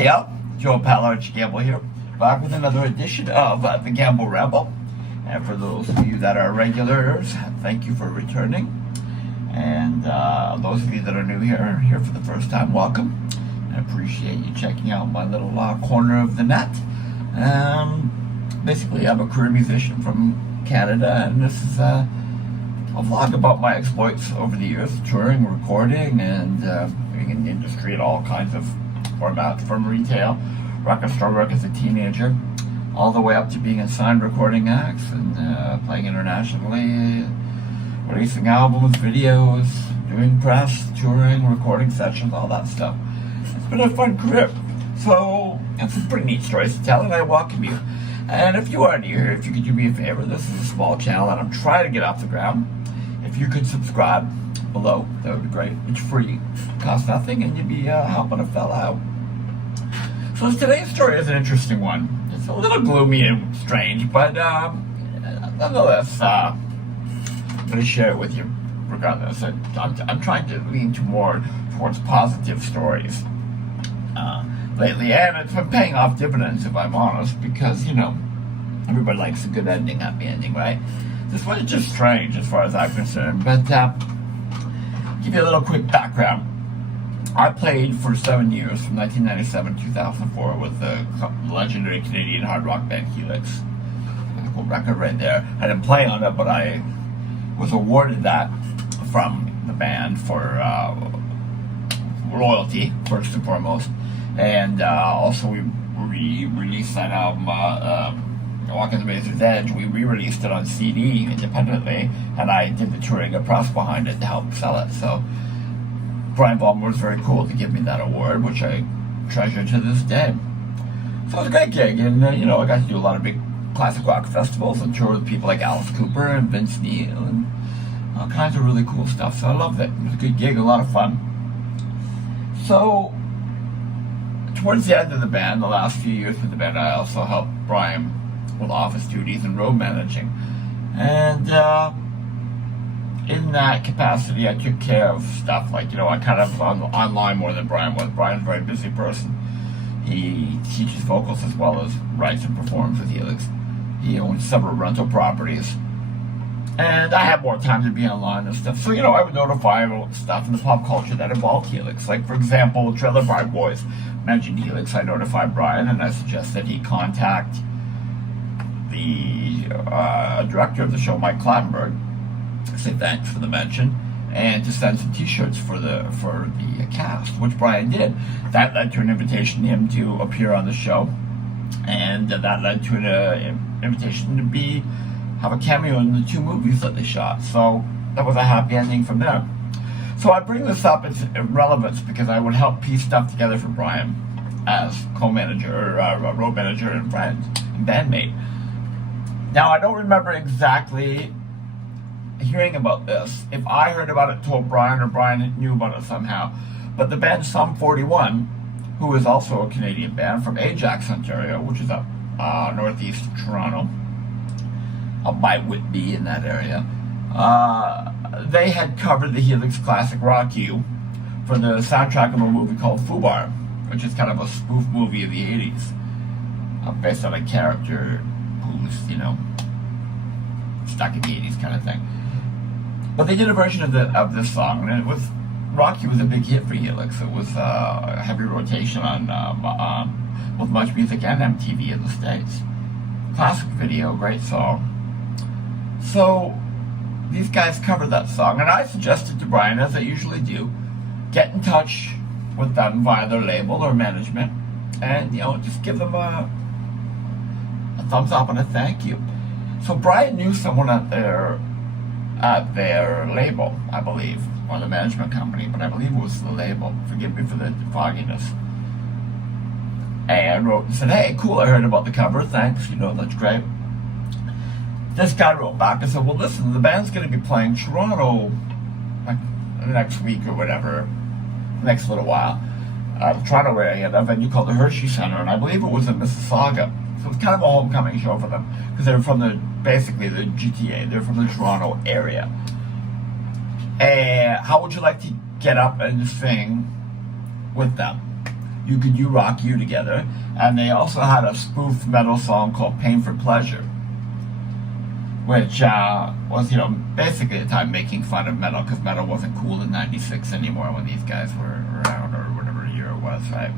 Hey y'all, Joe Pallarch Gamble here, back with another edition of The Gamble Rebel. And for those of you that are regulars, thank you for returning. And those of you that are new here for the first time, welcome. I appreciate you checking out my little corner of the net. Basically, I'm a career musician from Canada, and this is a vlog about my exploits over the years, touring, recording, and being in the industry at all kinds of formats, from retail, record store work as a teenager, all the way up to being in signed recording acts and playing internationally, releasing albums, videos, doing press, touring, recording sessions, all that stuff. It's been a fun career. So, it's some pretty neat stories to tell, and I welcome you. And if you are new here, if you could do me a favor, this is a small channel that I'm trying to get off the ground. If you could subscribe below, that would be great. It's free, costs nothing, and you'd be helping a fella out. So today's story is an interesting one. It's a little gloomy and strange, but nonetheless, I'm going to share it with you regardless. I'm trying to lean more towards positive stories lately, and it's been paying off dividends, if I'm honest, because, you know, everybody likes a good ending, happy ending, right? This one is just strange as far as I'm concerned, but give you a little quick background. I played for 7 years, from 1997 to 2004, with the legendary Canadian hard rock band Helix. A cool record right there. I didn't play on it, but I was awarded that from the band for royalty, first and foremost. And also we released that album, Walking the Razor's Edge. We re-released it on CD independently, and I did the touring and press behind it to help sell it. So Brian Ballmer was very cool to give me that award, which I treasure to this day. So it was a great gig, and you know, I got to do a lot of big classic rock festivals and tour with people like Alice Cooper and Vince Neil and all kinds of really cool stuff. So I loved it. It was a good gig, a lot of fun. So towards the end of the band, the last few years with the band, I also helped Brian with office duties and road managing. And in that capacity, I took care of stuff like, you know, I kind of online more than Brian was. Brian's a very busy person. He teaches vocals as well as writes and performs with Helix. He owns several rental properties. And I had more time to be online and stuff. So, you know, I would notify stuff in the pop culture that involved Helix. Like, for example, Trailer Park Boys mentioned Helix. I notified Brian, and I suggested he contact the director of the show, Mike Clattenburg, say thanks for the mention, and to send some t-shirts for the cast, which Brian did. That led to an invitation to him to appear on the show, and that led to an invitation to have a cameo in the 2 movies that they shot. So that was a happy ending from there. So I bring this up as relevance because I would help piece stuff together for Brian as co-manager, road manager, and friend and bandmate. Now, I don't remember exactly hearing about this, if I heard about it, told Brian, or Brian knew about it somehow. But the band Sum 41, who is also a Canadian band from Ajax, Ontario, which is up northeast of Toronto, up by Whitby in that area, they had covered the Helix classic Rock You for the soundtrack of a movie called Fubar, which is kind of a spoof movie of the 80s, based on a character who's, you know, stuck in the 80s kind of thing. But they did a version of this song, and it was, Rock You was a big hit for Helix. It was a heavy rotation on with Much Music and MTV in the States. Classic video, great song. So these guys covered that song, and I suggested to Brian, as I usually do, get in touch with them via their label or management, and, you know, just give them a thumbs up and a thank you. So Brian knew someone at their label, I believe, or the management company, but I believe it was the label. Forgive me for the fogginess. And wrote and said, "Hey, cool, I heard about the cover, thanks, you know, that's great." This guy wrote back and said, "Well, listen, the band's going to be playing Toronto like next week or whatever, next little while, the Toronto area, at a venue called the Hershey Center, and I believe it was in Mississauga. So it's kind of a homecoming show for them, because they're from basically the GTA, they're from the Toronto area. How would you like to get up and sing with them? you could do Rock You together. And they also had a spoof metal song called Pain for Pleasure, which was, basically at the time making fun of metal, because metal wasn't cool in 96 anymore when these guys were around, or whatever year it was, right?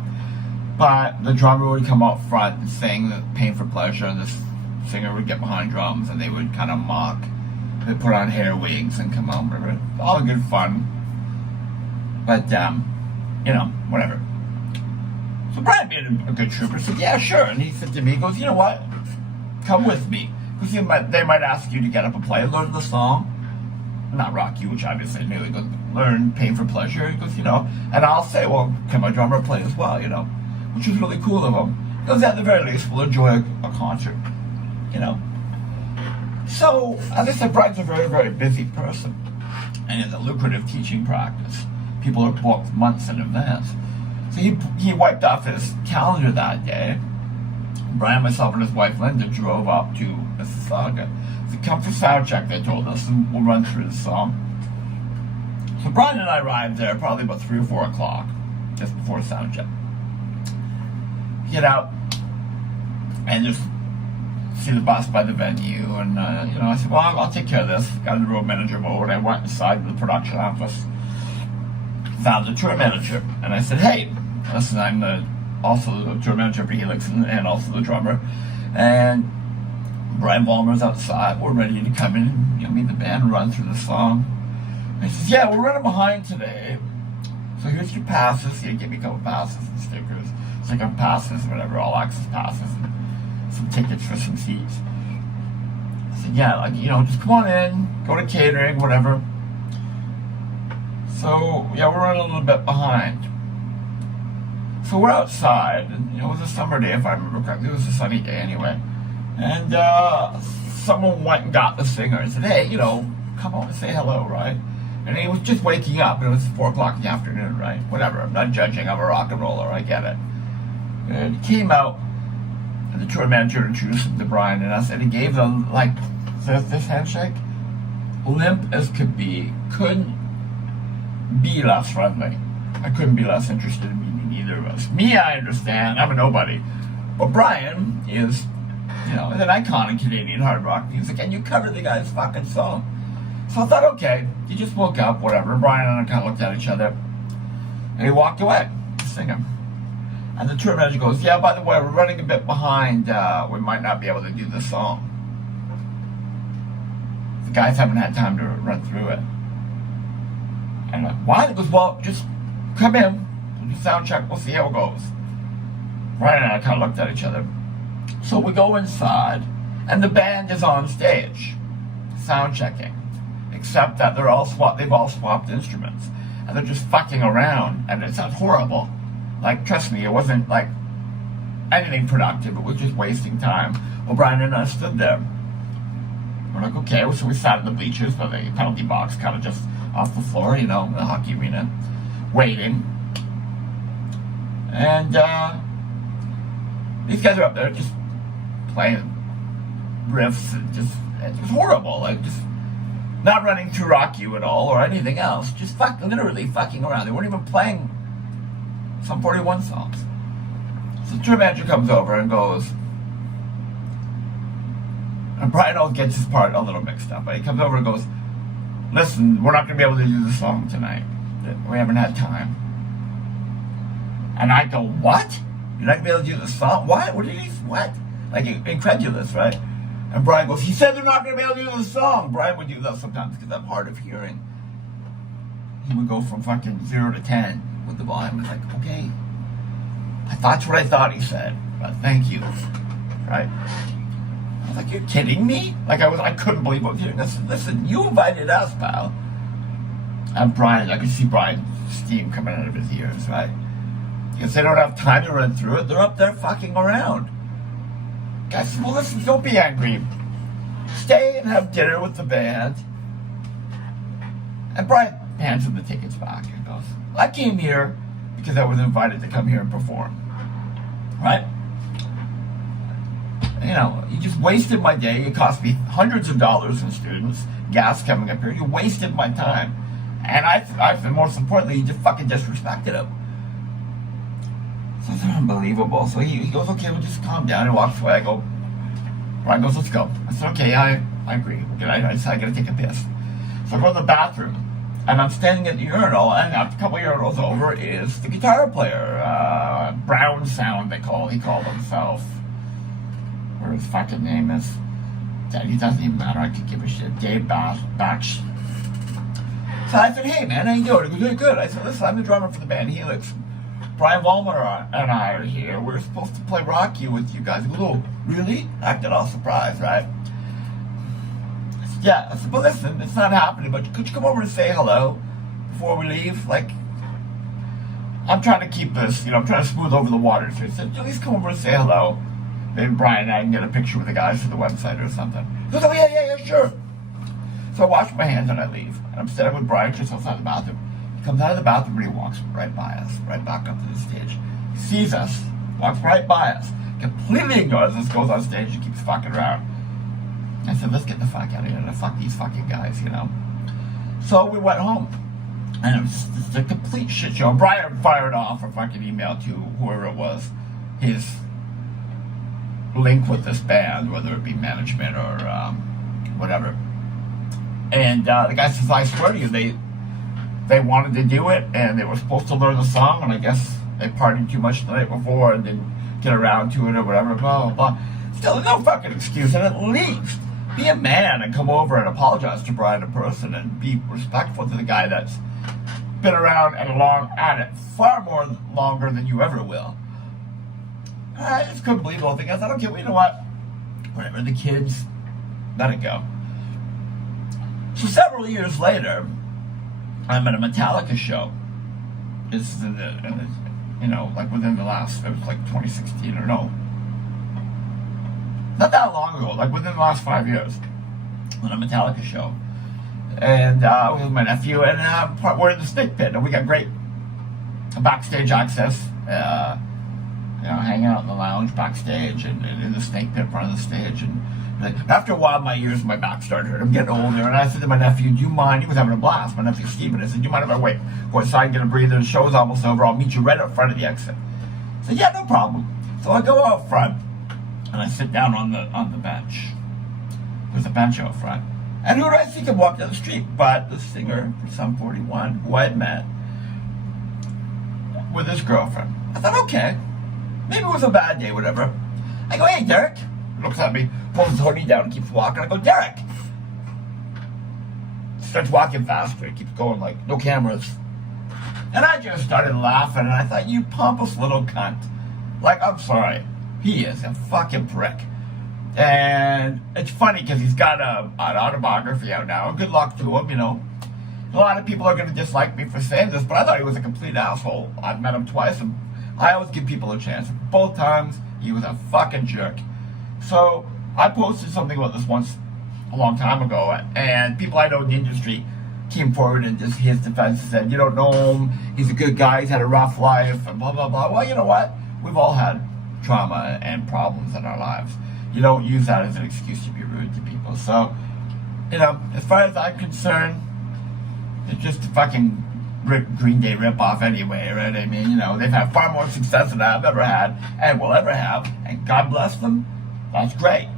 But the drummer would come up front and sing the Pain for Pleasure, and the singer would get behind drums, and they would kind of mock. They'd put on hair wigs and come over. All good fun. But, whatever. So Brian being a good trooper said, yeah, sure. And he said to me, he goes, you know what? Come with me. Because they might ask you to get up and play, learn the song. Not Rock You, which obviously I knew. He goes, learn Pain for Pleasure. He goes, and I'll say, well, can my drummer play as well, which was really cool of him. He goes, at the very least, we'll enjoy a concert, So, as I said, Brian's a very, very busy person. And it's a lucrative teaching practice. People are booked months in advance. So he wiped off his calendar that day. Brian, myself, and his wife Linda drove up to Mississauga to come for sound check, they told us, and we'll run through the song. So Brian and I arrived there probably about 3 or 4 o'clock, just before sound check. Get out and just see the bus by the venue, and I said, well, I'll take care of this. Got in the road manager mode. I went inside the production office, found the tour manager, and I said, hey, listen, I'm also the tour manager for Helix and also the drummer, and Brian Vollmer's outside. We're ready to come in and meet the band and run through the song. And he says, yeah, we're running behind today, so here's your passes. He gave me a couple passes and stickers, sticker passes, whatever, all access passes, and some tickets for some seats. I said, yeah, just come on in, go to catering, whatever. So, yeah, we're running a little bit behind. So we're outside, and it was a summer day, if I remember correctly. It was a sunny day anyway. And someone went and got the singer and said, hey, come on and say hello, right? And he was just waking up, and it was 4 o'clock in the afternoon, right? Whatever, I'm not judging, I'm a rock and roller, I get it. And he came out, and the tour manager introduced him to Brian and us, and he gave them, this handshake, limp as could be. Couldn't be less friendly. I couldn't be less interested in meeting either of us. Me, I understand, I'm a nobody. But Brian is, an icon in Canadian hard rock music, and you covered the guy's fucking song. So I thought, okay, he just woke up, whatever. Brian and I kind of looked at each other, and he walked away, singing. And the tour manager goes, yeah, by the way, we're running a bit behind. We might not be able to do this song. The guys haven't had time to run through it. And I'm like, what? He goes, well, just come in. We'll do sound check. We'll see how it goes. Brian and I kind of looked at each other. So we go inside, and the band is on stage, sound checking. Except that they've all swapped instruments. And they're just fucking around. And it sounds horrible. Trust me, it wasn't anything productive. It was just wasting time. Well, Brian and I stood there. We're like, okay, so we sat in the bleachers by the penalty box, kind of just off the floor, in the hockey arena, waiting. And these guys are up there just playing riffs. It was horrible. Just not running through Rock You at all or anything else. Just literally fucking around. They weren't even playing some 41 songs. So the tour manager comes over and goes, and Brian always gets his part a little mixed up, but he comes over and goes, listen, we're not going to be able to do the song tonight. We haven't had time. And I go, what? You're not going to be able to do the song? What? What? Incredulous, right? And Brian goes, he said they're not going to be able to do the song. Brian would do that sometimes because I'm hard of hearing. He would go from fucking 0 to 10 with the volume. It's like, okay, that's what I thought he said, but thank you, right? I was like, you're kidding me? I couldn't believe what I was doing. Listen, you invited us, pal. And Brian, I could see Brian's steam coming out of his ears, right? Because they don't have time to run through it. They're up there fucking around. Guys, well, listen, don't be angry. Stay and have dinner with the band. And Brian hands him the tickets back and goes, I came here because I was invited to come here and perform. Right? You just wasted my day. It cost me hundreds of dollars in students, gas coming up here. You wasted my time. And I most importantly, you just fucking disrespected him. So it's unbelievable. So he goes, okay, we'll just calm down, and walks away. I go, Brian goes, let's go. I said, okay, I agree. I decided I gotta take a piss. So I go to the bathroom, and I'm standing at the urinal, and a couple of urinals over is the guitar player, Brown Sound, he called himself. Where his fucking name is. He doesn't even matter, I could give a shit. Dave Batch. So I said, hey man, how you doing? He goes, good. I said, listen, I'm the drummer for the band Helix. Brian Vollmer and I are here. We're supposed to play Rock You with you guys. He goes, oh, really? Acted all surprised, right? I said, yeah. I said, well, listen, it's not happening, but could you come over and say hello before we leave? Like, I'm trying to keep this, I'm trying to smooth over the water. So he said, at least come over and say hello. Maybe Brian and I can get a picture with the guys for the website or something. He goes, oh, yeah, sure. So I wash my hands and I leave. And I'm standing with Brian just outside the bathroom. He comes out of the bathroom and he walks right by us, right back up to the stage. He sees us, walks right by us, completely ignores us, goes on stage and keeps fucking around. I said, let's get the fuck out of here and fuck these fucking guys, So we went home. And it was just a complete shit show. Brian fired off a fucking email to whoever it was, his link with this band, whether it be management or whatever. And the guy says, I swear to you, they wanted to do it, and they were supposed to learn the song, and I guess they partied too much the night before and didn't get around to it or whatever, blah, blah, blah. Still, no fucking excuse, and at least be a man and come over and apologize to Brian in person and be respectful to the guy that's been around and along at it far more longer than you ever will. I just couldn't believe the whole thing. I thought, okay, well, you know what? Whatever, the kids, let it go. So several years later, I'm at a Metallica show. This is like within the last, it was like 2016 or no. Not that long ago, like within the last 5 years. At a Metallica show. And with my nephew, and we're in the Snake Pit, and we got great backstage access. Hanging out in the lounge backstage and in the Snake Pit front of the stage. And after a while, my back started hurting. I'm getting older, and I said to my nephew, do you mind? He was having a blast, my nephew Steven. I said, do you mind if I go outside, get a breather? The show's almost over. I'll meet you right up front of the exit. I said, yeah, no problem. So I go out front, and I sit down on the bench. There's a bench out front. And who do I see come walk down the street but the singer from Sum 41, who I had met with his girlfriend. I thought, okay, maybe it was a bad day, whatever. I go, hey, Derek. He looks at me, pulls his hoodie down and keeps walking. I go, Derek. Starts walking faster. He keeps going like, no cameras. And I just started laughing, and I thought, you pompous little cunt. Like, I'm sorry. He is a fucking prick. And it's funny because he's got an autobiography out now. Good luck to him, A lot of people are going to dislike me for saying this, but I thought he was a complete asshole. I've met him twice, and I always give people a chance. Both times, he was a fucking jerk. So I posted something about this once a long time ago, and people I know in the industry came forward and just his defense and said, you don't know him, he's a good guy, he's had a rough life, and blah, blah, blah. Well, you know what? We've all had trauma and problems in our lives. You don't use that as an excuse to be rude to people. So, as far as I'm concerned, it's just a fucking Green Day ripoff anyway, right? I mean, they've had far more success than I've ever had and will ever have, and God bless them, that's great.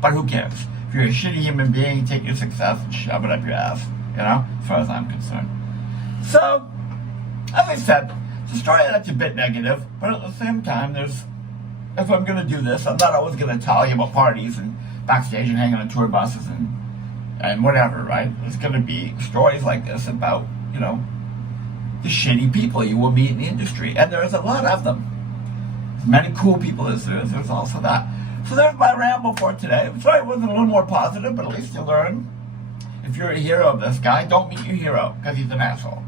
But who cares? If you're a shitty human being, take your success and shove it up your ass, as far as I'm concerned. So, as I said, it's a story that's a bit negative, but at the same time, if I'm going to do this, I'm not always going to tell you about parties and backstage and hanging on tour buses and whatever, right? There's going to be stories like this about, the shitty people you will meet in the industry. And there's a lot of them. As many cool people as there is, there's also that. So there's my ramble for today. I'm sorry it wasn't a little more positive, but at least you learn. If you're a hero of this guy, don't meet your hero, because he's an asshole.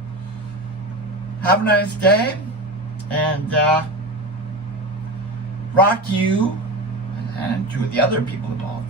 Have a nice day, and Rock You, and two of the other people involved.